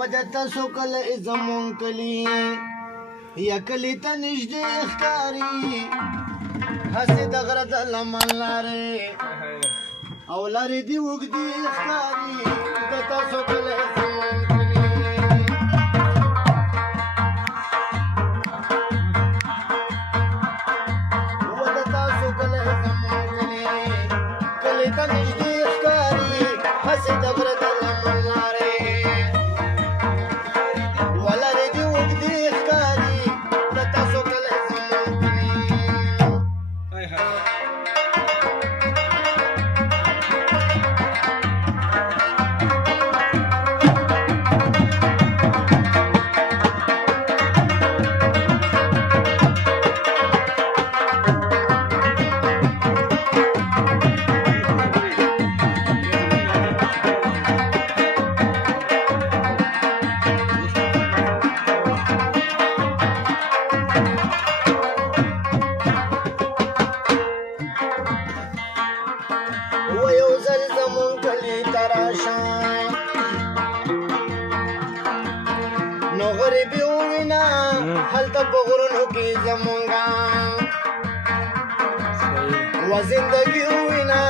ودته سو کله زمون کلی یا کلی ته نږدې ښکاري هسې د غره د لمن لارې او لارې دې اوږدې ښکاري ودته سو کله زمون کلی ودته سو کله زمون کلی کلی ته نږدې ښکاري هسې د غره د لمن لارې نو غریبی وینا هلته په غرونو کې زمونږه و زندګي وینا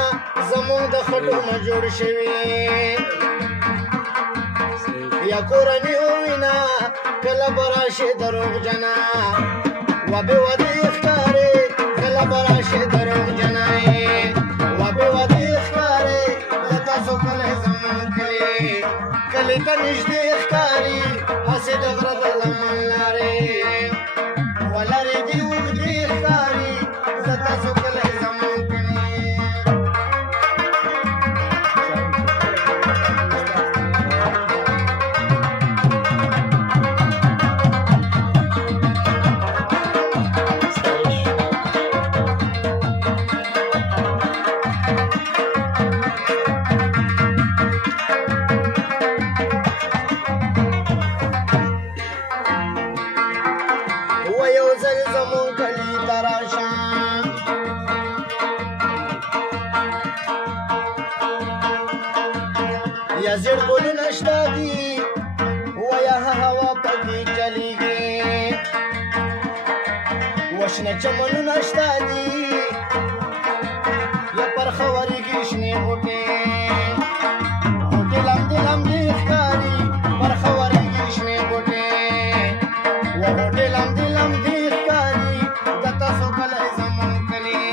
زمونږ د خټو نه جوړ شوي یا کورنۍ وینا کله به راشي دروغجنه و بې ودې ښکارې کله به راشي دروغجنه و بې ودې ښکارې له تاسو کله زمونږ کلي کلي ته نږدې ښکاري هسې د غره د لمن لارې و لارې دې اوږدې ښکاري زه تاسو کله زمونږ کلي یا زیړ ګلونه شته دي وایه هوا پکې چلیږي وشنه چمنونه شته دي یا پرخه ورېږي شنې غوټې غوټې لمدې لمدې ښکاري پرخه ورېږي شنې غوټې و غوټې لمدې لمدې ښکاري د تاسو کلی زمونږ کلي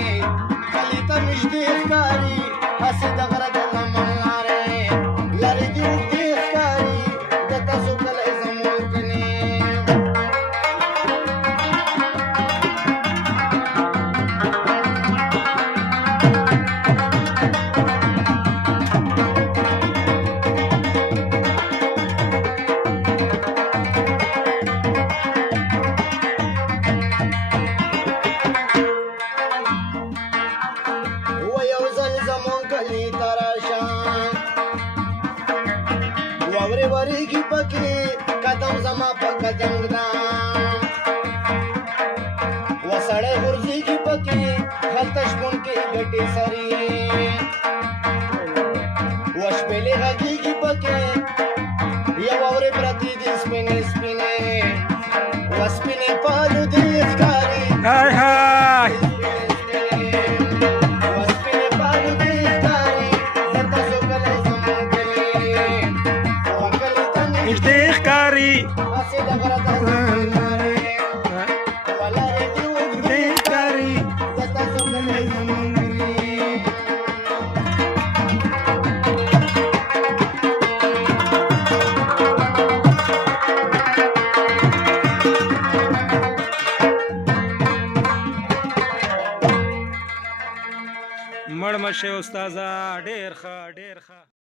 کلي ته نږدې ښکاري هسې د غره د لمن لارې لارې دې اوږدې ښکاري د تاسو کلی زمونږ کلي واورې ورېږي پکې قدم زما په قدم ږدام و سړی غورځېږي پکې هلته شپون کې ګټې سرې و شپېلې غږېږي پکې یا واورې پرتې دي سپینې سپینې و سپینې پالو دې ښکاري نږدې ښکاري هسې د غره د لمن لارې و لارې دې اوږدې ښکاري د تاسو کلی زمونږ کلي مړ مشه استاده ډېر ښه ډېر ښه